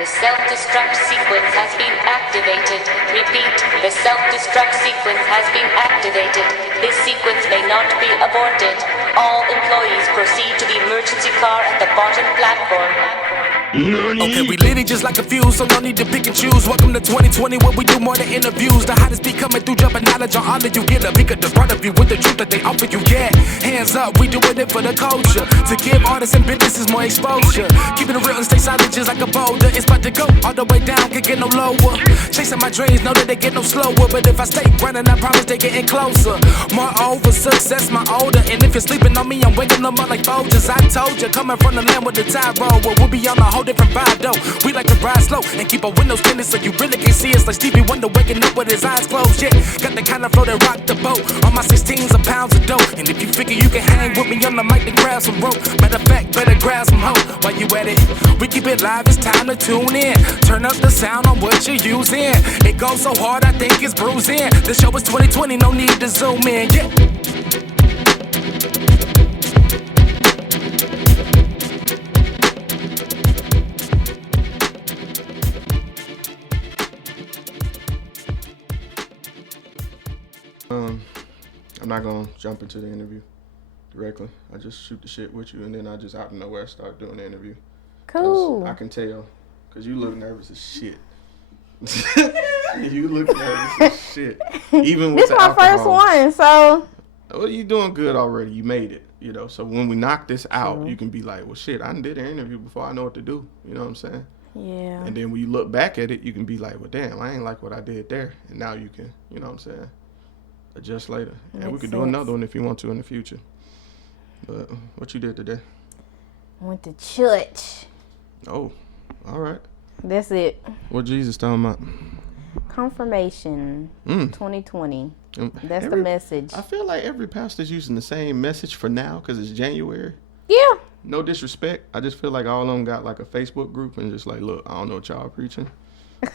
The self-destruct sequence has been activated. Repeat, the self-destruct sequence has been activated. This sequence may not be aborted. All employees proceed to the emergency car at the bottom platform. Okay, we lit it just like a fuse, so no need to pick and choose. Welcome to 2020, where we do more than interviews. The hottest be coming through, dropping knowledge on all of you. Get a peek at the front of you with the truth that they offer you. Yeah, hands up, we doing it for the culture. To give artists and businesses more exposure. Keeping it real and stay solid just like a boulder. It's about to go all the way down, can't get no lower. Chasing my dreams, know that they get no slower. But if I stay running, I promise they getting closer. Moreover, success my older. And if you're sleeping on me, I'm waking them up like Folgers. I told you, coming from the land with the tide roll. Well, we'll be on a whole different vibe though. We like to ride slow and keep our windows tinted so you really can see us like Stevie Wonder waking up with his eyes closed. Yeah, got the kind of flow that rock the boat. On my 16s of pounds of dough. And if you figure you can hang with me on the mic, then grab some rope. Matter of fact, better grab some hope while you at it. We keep it live, it's time to tune in. Turn up the sound on what you're using. It goes so hard, I think it's bruising. The show is 2020, no need to zoom in. Yeah. I'm not gonna jump into the interview directly. I just shoot the shit with you, and then I just out of nowhere start doing the interview. Cool. I can tell, cause you look nervous as shit. You look nervous as shit. Even with this the my alcohol. first one, so. Well, you doing good already. You made it. You know, so when we knock this out, you can be like, well, shit, I did an interview before. I know what to do. You know what I'm saying? Yeah. And then when you look back at it, you can be like, well, damn, I ain't like what I did there. And now you can, you know what I'm saying? Adjust later. And we Makes could do sense. another one if you want to in the future. But what you did today? Went to church. Oh, all right. That's it. What Jesus talking about? Confirmation 2020. That's the message. I feel like every pastor's using the same message for now because it's January. Yeah. No disrespect. I just feel like all of them got like a Facebook group and just like, look, I don't know what y'all preaching,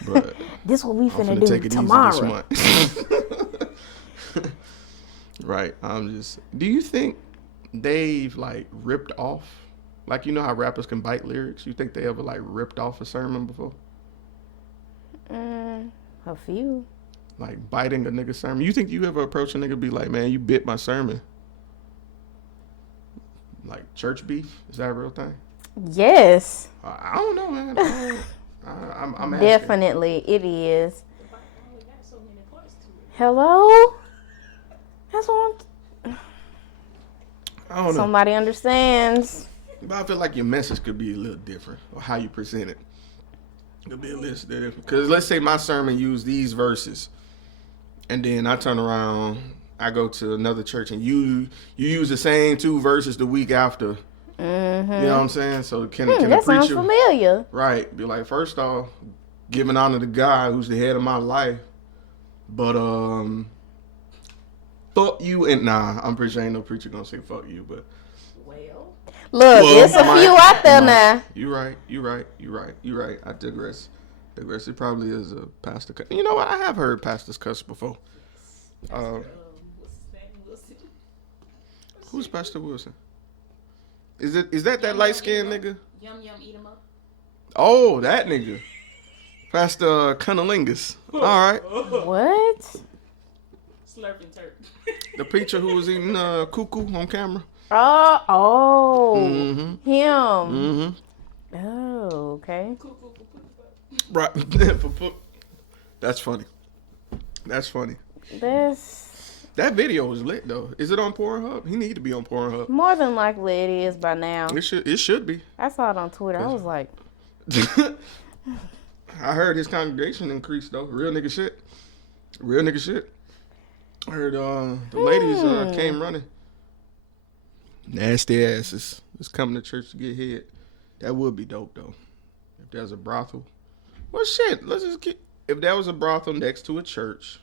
but This what we I'm finna finna do take it tomorrow. easy this month. Right. Do you think they've like ripped off, like, you know how rappers can bite lyrics? You think they ever like ripped off a sermon before? A few. Like biting a nigga's sermon? You think you ever approach a nigga and be like, man, you bit my sermon? Like church beef? Is that a real thing? Yes. I don't know, man. I'm asking. Definitely, it is. Hello? That's what I don't know. somebody understands. But I feel like your message could be a little different, or how you present it could be a little different. Because let's say my sermon used these verses, and then I turn around, I go to another church, and you use the same two verses the week after. Mm-hmm. You know what I'm saying? So can the That sounds preacher, familiar. right, be like, first off, giving honor to God who's the head of my life, but fuck you, and nah, I'm pretty sure ain't no preacher gonna say fuck you, but Look, there's a few out there now. You right. I digress. It probably is a pastor. You know what? I have heard pastors cuss before. Who's Pastor Wilson? Is that light skinned nigga? Yum eat 'em up. Oh, that nigga. Pastor Cunnilingus. All right. What? Slurping turk. The preacher who was eating cuckoo on camera. Him. Mm-hmm. Oh, okay. Right. That's funny. That video was lit though. Is it on Pornhub? He need to be on Pornhub. More than likely it is by now. It should be. I saw it on Twitter. I was like, I heard his congregation increased though. Real nigga shit. I heard the ladies came running. Nasty asses. Just coming to church to get head. That would be dope though. If there's a brothel. Well shit, let's just get, if there was a brothel next to a church,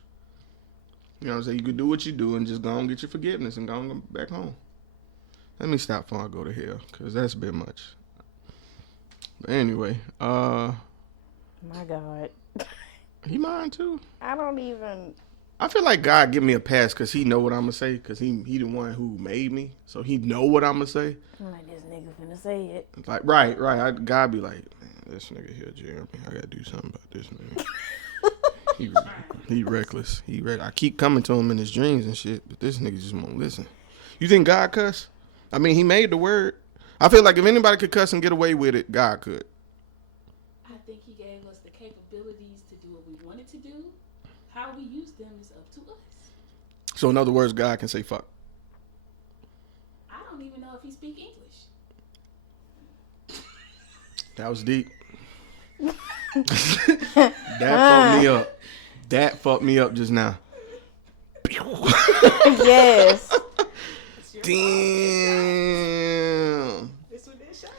you know what I'm saying, you could do what you do and just go and get your forgiveness and go and go back home. Let me stop before I go to hell, because that's a bit much. But anyway, my God. he mine too. I don't even. I feel like God give me a pass because he know what I'm going to say, because he the one who made me, so he know what I'm going to say. I'm like, this nigga finna say it. Like, right. God be like, man, This nigga here, Jeremy. I gotta do something about this nigga. he reckless. I keep coming to him in his dreams and shit, but this nigga just won't listen. You think God cuss? I mean, he made the word. I feel like if anybody could cuss and get away with it, God could. I think he gave us the capabilities to do what we wanted to do. How we use them is up to us. So in other words, God can say fuck. I don't even know if he speak English. That was deep. That fucked me up. That fucked me up just now. Yes. Damn.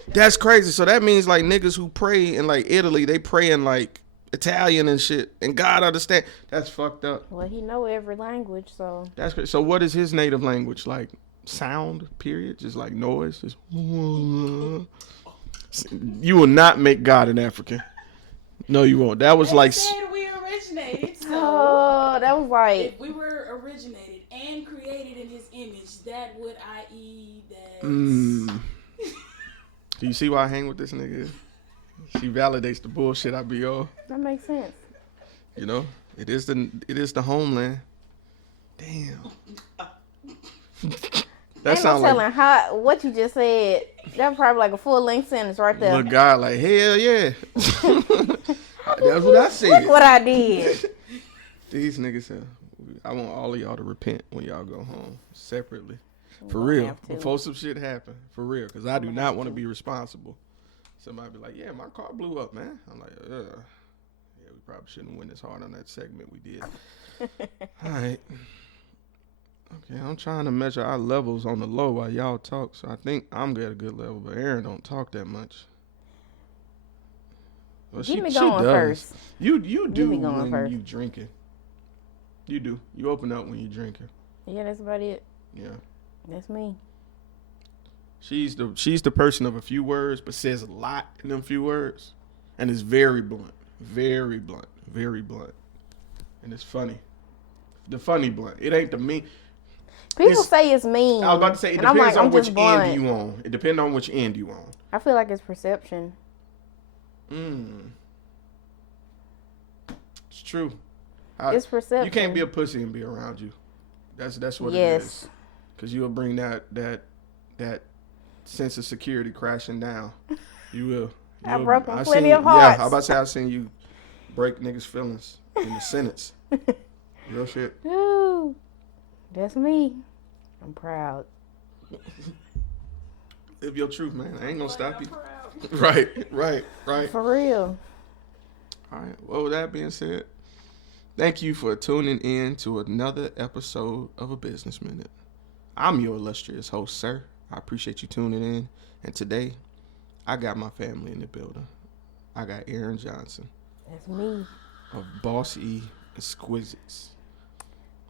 That's crazy. So that means like niggas who pray in like Italy, they pray in like Italian and shit, and God understand. That's fucked up. Well, he know every language, so. That's crazy. So what is his native language? Like sound, period? Just like noise? Just. You will not make God an African. No, you won't. That was They like. said we originated, so Oh, that was like. if we were originated and created in his image, that would i.e. that. Do you see why I hang with this nigga? She validates the bullshit I be on. That makes sense. You know, it is the homeland. Damn. That Ain't no sounds telling like how what you just said. That probably like a full length sentence right there. look God like hell yeah. That's what I said. Look what I did. These niggas said, I want all of y'all to repent when y'all go home separately. For gonna real. have to. Before some shit happen. For real. Because I do not want to be responsible. Somebody be like, yeah, my car blew up, man. I'm like, ugh. Yeah, we probably shouldn't win this hard on that segment we did. All right. Okay, I'm trying to measure our levels on the low while y'all talk. So I think I'm at a good level, but Erin don't talk that much. Well, Get me going first. You do me going when first. you drinking. You do. You open up when you drinking. Yeah, that's about it. Yeah. That's me. She's the person of a few words, but says a lot in them few words, and is very blunt, very blunt, very blunt, and it's funny. The funny blunt. It ain't the mean. People say it's mean. I was about to say it and I'm depends like, on I'm which just end blunt. you on. It depends on which end you on. I feel like it's perception. It's true. It's perception. You can't be a pussy and be around you. That's what it Yes. is. Because you'll bring that sense of security crashing down. You will. I've broken I plenty seen- of hearts. Yeah, I about to say I've seen you break niggas' feelings in the sentence. Real shit. Ooh, that's me. I'm proud. Live your truth, man. I ain't gonna stop you. Proud. Right. For real. All right. Well, with that being said, thank you for tuning in to another episode of A Business Minute. I'm your illustrious host, Sirr. I appreciate you tuning in. And today, I got my family in the building. I got Erin Johnson That's me. of BossE Esquisites.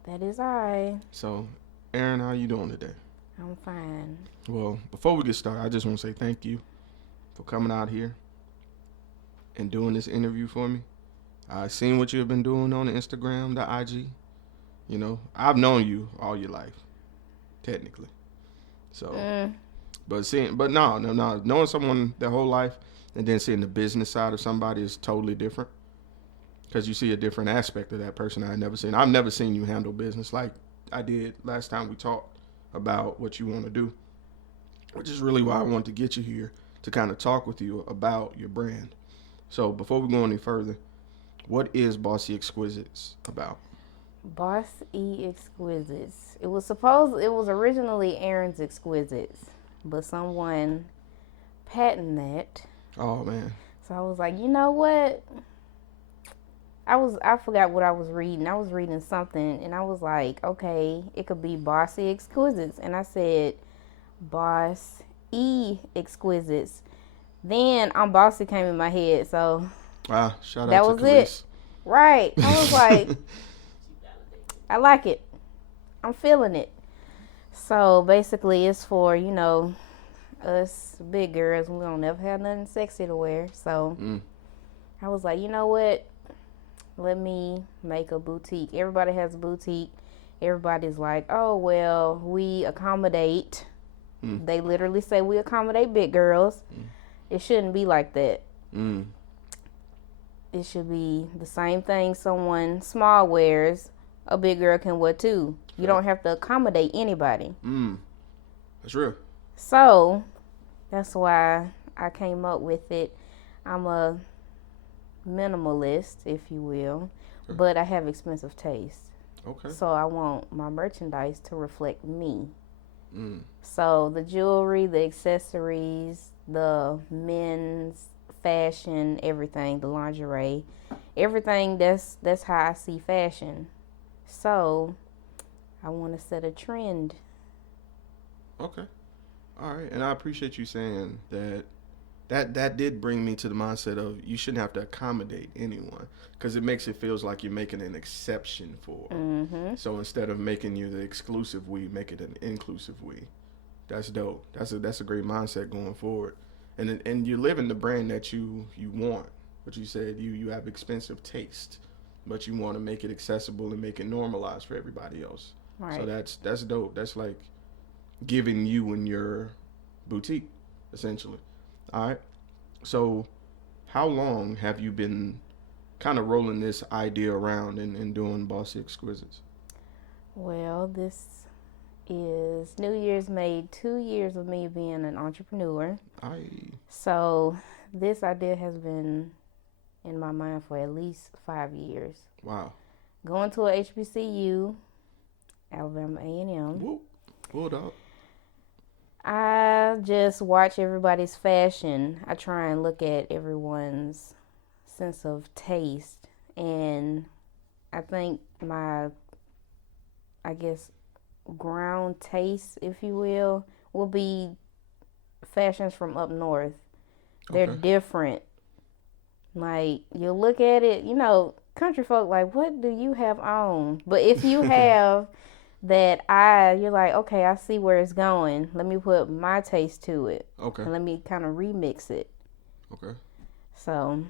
That is I. So, Erin, how you doing today? I'm fine. Well, before we get started, I just want to say thank you for coming out here and doing this interview for me. I've seen what you've been doing on the Instagram, the IG. You know, I've known you all your life, technically. So, but no, knowing someone their whole life and then seeing the business side of somebody is totally different. Because you see a different aspect of that person I've never seen. I've never seen you handle business like I did last time we talked about what you want to do, which is really why I wanted to get you here to kind of talk with you about your brand. So before we go any further, what is BossE Exquisites about? BossE Exquisites. It was originally Erin's Exquisites, but someone patented that. Oh man. So I was like, you know what? I forgot what I was reading. I was reading something and I was like, okay, it could be BossE Exquisites. And I said BossE Exquisites. Then Bossy came in my head, so Shout that out was to Khalees. it. Right. I was like, I like it. I'm feeling it. So basically it's for, you know, us big girls. We don't never have nothing sexy to wear. So I was like, you know what? Let me make a boutique. Everybody has a boutique. Everybody's like, oh, well, we accommodate. They literally say we accommodate big girls. It shouldn't be like that. it should be the same thing someone small wears, a big girl can wear too. You don't have to accommodate anybody. That's real. So that's why I came up with it. I'm a minimalist, if you will, but I have expensive taste. Okay. So I want my merchandise to reflect me. So the jewelry, the accessories, the men's fashion, everything, the lingerie, everything, that's how I see fashion. So I want to set a trend. Okay. All right. And I appreciate you saying that. That did bring me to the mindset of you shouldn't have to accommodate anyone, because it makes it feels like you're making an exception for. So instead of making you the exclusive we, make it an inclusive we. That's dope. That's a great mindset going forward. And you're living the brand that you want. But you said you have expensive taste, but you want to make it accessible and make it normalized for everybody else. Right. So that's dope. That's like giving you in your boutique, essentially. All right. So how long have you been kind of rolling this idea around and doing BossE Exquisites? Well, this is New Year's made 2 years of me being an entrepreneur. So this idea has been in my mind for at least 5 years. Wow. Going to a HBCU, Alabama A&M. Whoop. Pulled up. I just watch everybody's fashion. I try and look at everyone's sense of taste. And I think my, ground taste, if you will be fashions from up north. They're different. Like, you look at it, country folk like, what do you have on? But if you have that you're like, okay, I see where it's going. Let me put my taste to it. Okay. And let me kind of remix it. Okay. So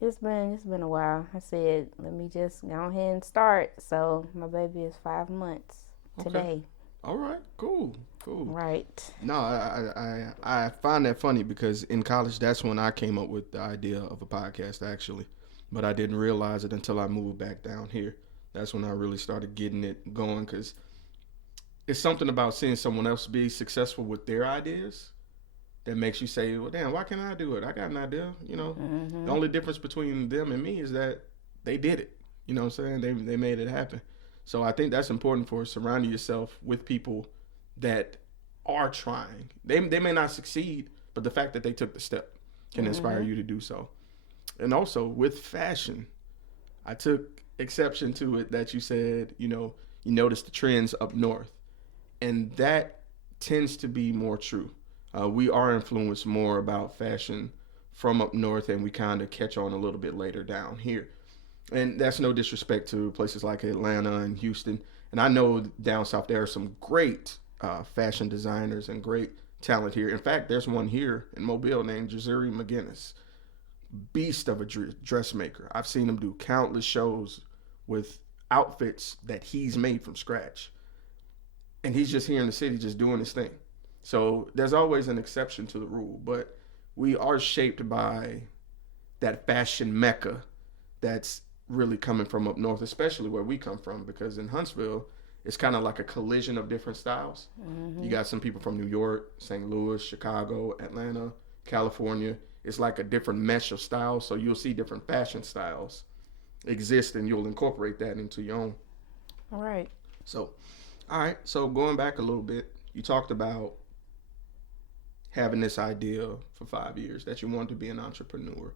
it's been a while. I said, let me just go ahead and start. So my baby is 5 months today. Okay. All right. Cool. Right. No, I find that funny because in college, that's when I came up with the idea of a podcast, actually. But I didn't realize it until I moved back down here. That's when I really started getting it going, because it's something about seeing someone else be successful with their ideas that makes you say, well, damn, why can't I do it? I got an idea. The only difference between them and me is that they did it. You know what I'm saying? They made it happen. So I think that's important for surrounding yourself with people that are trying. They may not succeed, but the fact that they took the step can inspire you to do so. And also with fashion, I took exception to it that you said, you notice the trends up north. And that tends to be more true. We are influenced more about fashion from up north, and we kind of catch on a little bit later down here. And that's no disrespect to places like Atlanta and Houston. And I know down south there are some great fashion designers and great talent here. In fact, there's one here in Mobile named Jazuri McGinnis. Beast of a dressmaker. I've seen him do countless shows with outfits that he's made from scratch. And he's just here in the city just doing his thing. So there's always an exception to the rule, but we are shaped by that fashion mecca that's really coming from up north, especially where we come from, because in Huntsville, it's kind of like a collision of different styles. You got some people from New York, St. Louis, Chicago, Atlanta, California. It's like a different mesh of styles, so you'll see different fashion styles exist, and you'll incorporate that into your own. All right. So, all right. So going back a little bit, you talked about having this idea for 5 years that you wanted to be an entrepreneur.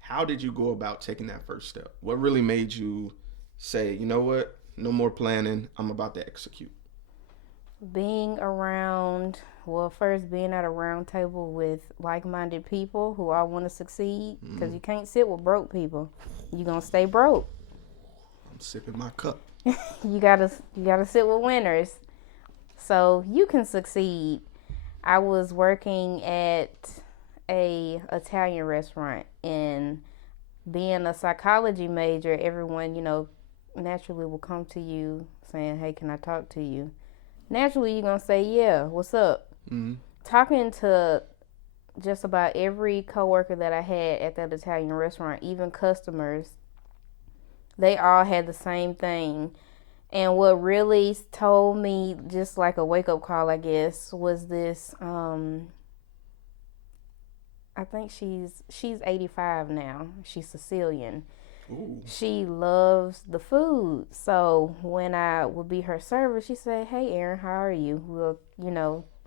How did you go about taking that first step? What really made you say, you know what, no more planning, I'm about to execute? Being at a round table with like-minded people who all want to succeed, because you can't sit with broke people. You're going to stay broke. I'm sipping my cup. You gotta sit with winners so you can succeed. I was working at a Italian restaurant, and being a psychology major, everyone, naturally will come to you saying, hey, can I talk to you? Naturally, you're going to say, yeah, what's up? Talking to just about every coworker that I had at that Italian restaurant, even customers, they all had the same thing. And what really told me, just like a wake up call, I guess, was this. I think she's 85 now. She's Sicilian. Ooh. She loves the food. So when I would be her server, she said, "Hey, Erin, how are you?" We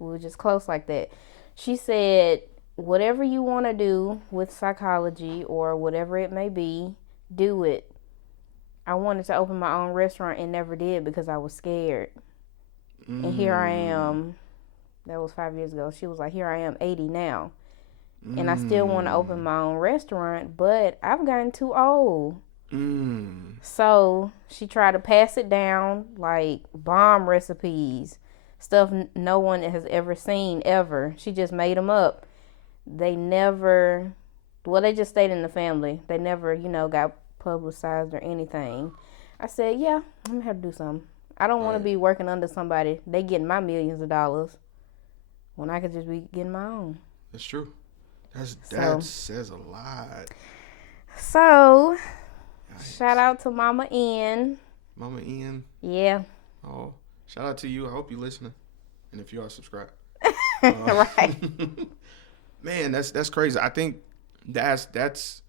were just close like that. She said, "Whatever you want to do with psychology or whatever it may be, do it." I wanted to open my own restaurant and never did because I was scared. And here I am. That was 5 years ago. She was like, "Here I am, 80 now. And I still want to open my own restaurant, but I've gotten too old." So she tried to pass it down, like bomb recipes, stuff no one has ever seen ever. She just made them up. They just stayed in the family. They never, got publicized or anything. I said, yeah, I'm going to have to do something. I don't want to be working under somebody. They getting my millions of dollars when I could just be getting my own. That's true. That says a lot. So, Yikes. Shout out to Mama N. Mama N. Yeah. Oh, shout out to you. I hope you're listening. And if you are, subscribe. Right. Man, that's crazy. I think that's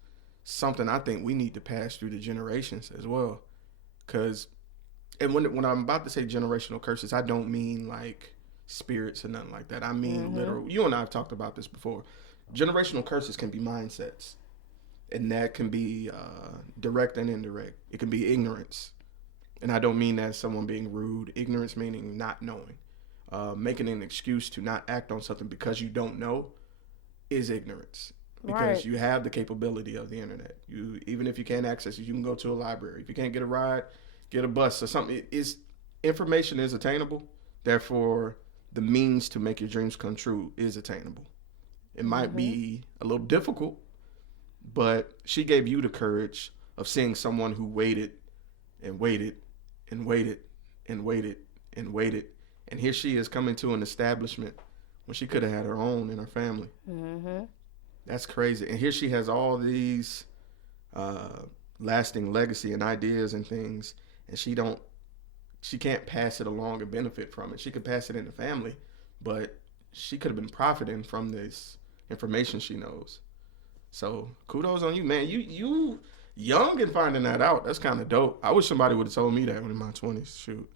something I think we need to pass through the generations as well. And when I'm about to say generational curses, I don't mean like spirits or nothing like that. I mean literal. You and I have talked about this before. Generational curses can be mindsets, and that can be direct and indirect. It can be ignorance, and I don't mean that as someone being rude. Ignorance meaning not knowing, making an excuse to not act on something because you don't know is ignorance. Because you have the capability of the internet. Even if you can't access it, you can go to a library. If you can't get a ride, get a bus or something. Information is attainable. Therefore, the means to make your dreams come true is attainable. It might be a little difficult, but she gave you the courage of seeing someone who waited and waited and waited and waited and waited. And here she is coming to an establishment when she could have had her own in her family. That's crazy. And here she has all these lasting legacy and ideas and things, and she can't pass it along and benefit from it. She could pass it in the family, but she could have been profiting from this information she knows. So kudos on you, man. You young and finding that out. That's kind of dope. I wish somebody would have told me that when in my 20s. Shoot,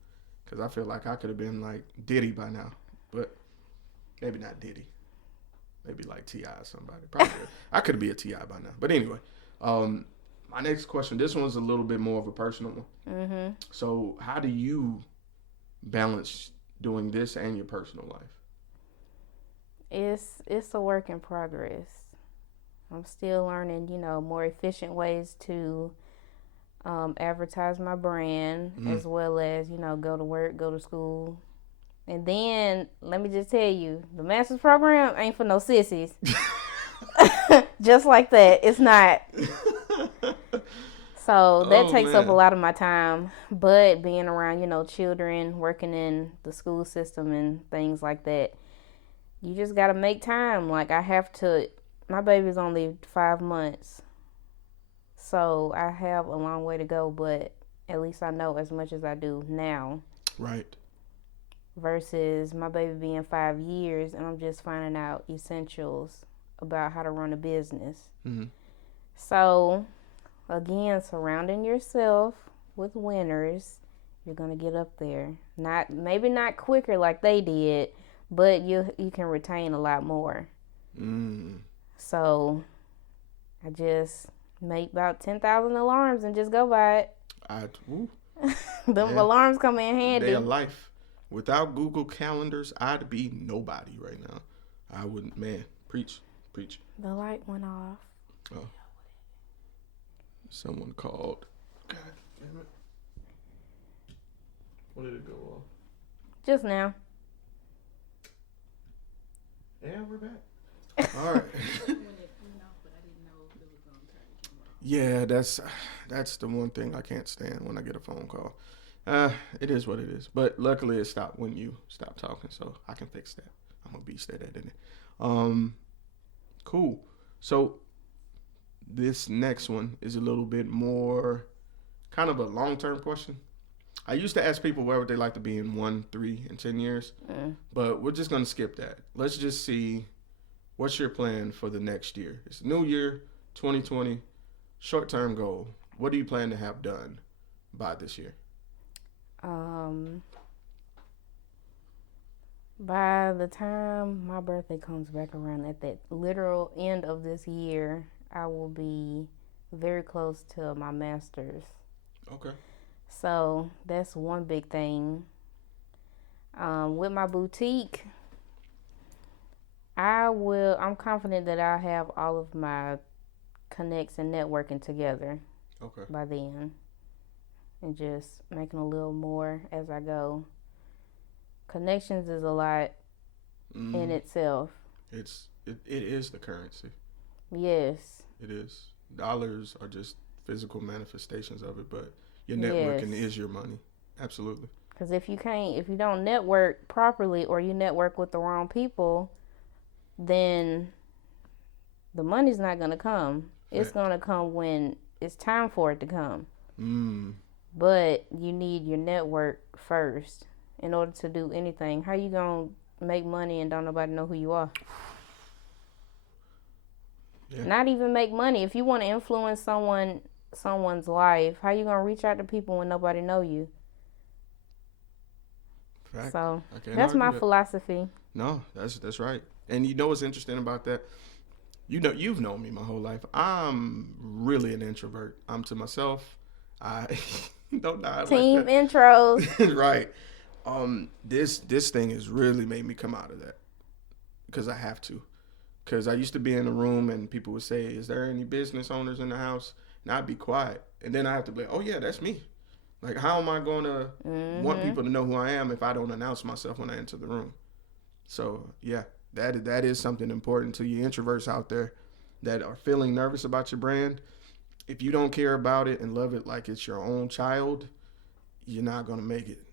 because I feel like I could have been like Diddy by now, but maybe not Diddy. Maybe like T.I. or somebody. Probably I could be a T.I. by now. But anyway, my next question. This one's a little bit more of a personal one. So how do you balance doing this and your personal life? It's a work in progress. I'm still learning, more efficient ways to advertise my brand, as well as, go to work, go to school. And then, let me just tell you, the master's program ain't for no sissies. Just like that. It's not. So that takes up a lot of my time. But being around, children, working in the school system and things like that, you just got to make time. Like, my baby's only 5 months. So I have a long way to go, but at least I know as much as I do now. Right. Versus my baby being 5 years and I'm just finding out essentials about how to run a business. So, again, surrounding yourself with winners, you're going to get up there. Maybe not quicker like they did, but you can retain a lot more. So, I just make about 10,000 alarms and just go by it. Them alarms come in handy. Day of life. Without Google Calendars, I'd be nobody right now. I wouldn't, man. Preach. The light went off. Oh. Someone called. God damn it. When did it go off? Just now. Yeah, we're back. All right. Yeah, that's the one thing I can't stand when I get a phone call. It is what it is. But luckily it stopped when you stopped talking, so I can fix that. I'm a beast at that, isn't it? Cool. So this next one is a little bit more kind of a long-term question. I used to ask people where would they like to be in 1, 3, and 10 years, but we're just going to skip that. Let's just see what's your plan for the next year. It's new year, 2020, short-term goal. What do you plan to have done by this year? By the time my birthday comes back around at that literal end of this year, I will be very close to my master's. Okay. So that's one big thing. With my boutique, I'm confident that I'll have all of my connects and networking together by then. And just making a little more as I go. Connections is a lot in itself. It is the currency. Yes. It is. Dollars are just physical manifestations of it, but your networking is your money. Absolutely. Because if you don't network properly or you network with the wrong people, then the money's not going to come. It's going to come when it's time for it to come. But you need your network first in order to do anything. How you going to make money and don't nobody know who you are? Yeah. Not even make money. If you want to influence someone's life, how you going to reach out to people when nobody know you? Fact. So that's my philosophy. No, that's right. And you know what's interesting about that? You've known me my whole life. I'm really an introvert. I'm to myself. I don't die Team like that. Intros. Right. This thing has really made me come out of that because I have to. Because I used to be in a room and people would say, "Is there any business owners in the house?" And I'd be quiet, and then I have to be like, "Oh yeah, that's me." Like, how am I going to want people to know who I am if I don't announce myself when I enter the room? So yeah, that is something important to you introverts out there that are feeling nervous about your brand. If you don't care about it and love it like it's your own child, you're not going to make it.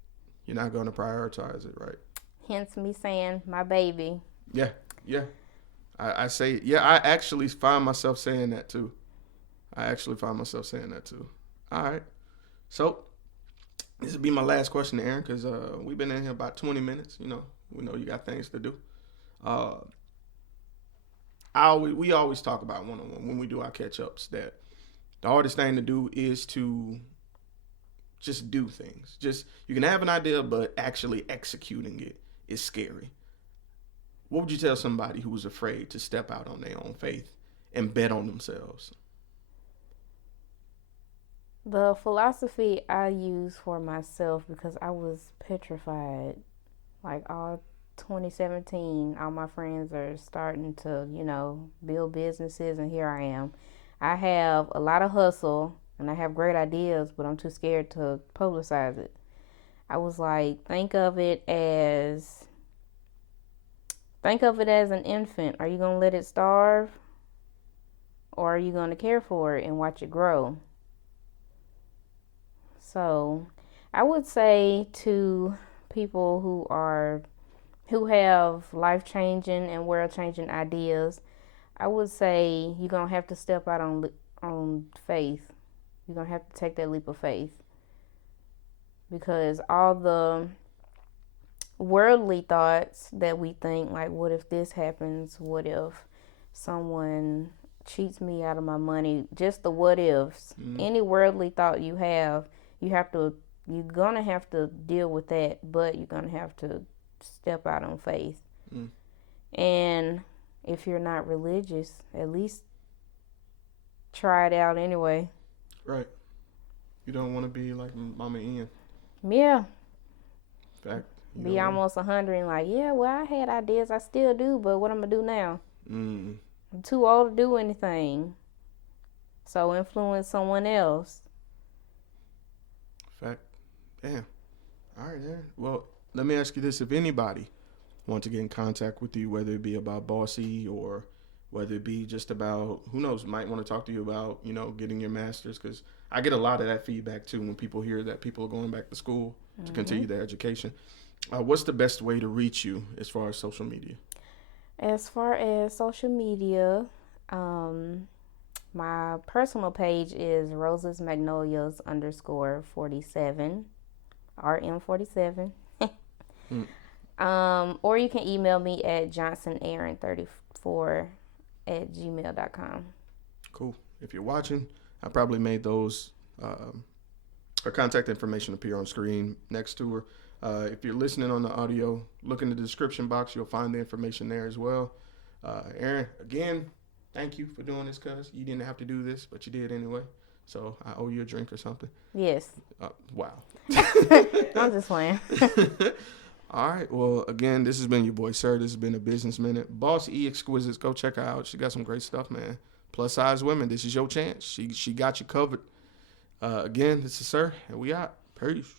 You're not going to prioritize it, right? Hence me saying my baby. Yeah. I say, I actually find myself saying that too. All right. So this will be my last question to Erin because we've been in here about 20 minutes. We know you got things to do. We always talk about one-on-one when we do our catch-ups that the hardest thing to do is to just do things. You can have an idea, but actually executing it is scary. What would you tell somebody who was afraid to step out on their own faith and bet on themselves? The philosophy I use for myself, because I was petrified, like all 2017, all my friends are starting to, build businesses, and here I am. I have a lot of hustle, and I have great ideas, but I'm too scared to publicize it. I was like, think of it as an infant. Are you going to let it starve? Or are you going to care for it and watch it grow? So I would say to people who have life-changing and world-changing ideas, I would say you're going to have to step out on faith. You're going to have to take that leap of faith. Because all the worldly thoughts that we think, like, what if this happens? What if someone cheats me out of my money? Just the what ifs. Any worldly thought you have, you're gonna have to deal with that, but you're gonna have to step out on faith. And if you're not religious, at least try it out anyway. Right. You don't want to be like Mama Ian. Yeah. Fact. Be almost 100 and like, yeah, well, I had ideas, I still do, but what I'm gonna do now? I'm too old to do anything. So influence someone else. Fact. Damn. All right, Erin. Well, let me ask you this. If anybody wants to get in contact with you, whether it be about BossE or whether it be just about, who knows, might want to talk to you about, getting your master's, because I get a lot of that feedback, too, when people hear that people are going back to school to continue their education. What's the best way to reach you as far as social media? As far as social media, my personal page is Roses Magnolias _47, RM47. Or you can email me at johnsonerin34@gmail.com. Cool. If you're watching, I probably made those her contact information appear on screen next to her. If you're listening on the audio, look in the description box. You'll find the information there as well. Erin, again, thank you for doing this, cuz you didn't have to do this, but you did anyway. So I owe you a drink or something. Yes. Wow. I'm just playing. All right. Well, again, this has been your boy, Sirr. This has been a Business Minute. BossE Exquisites. Go check her out. She got some great stuff, man. Plus size women. This is your chance. She got you covered. Again, this is Sirr, and we out. Peace.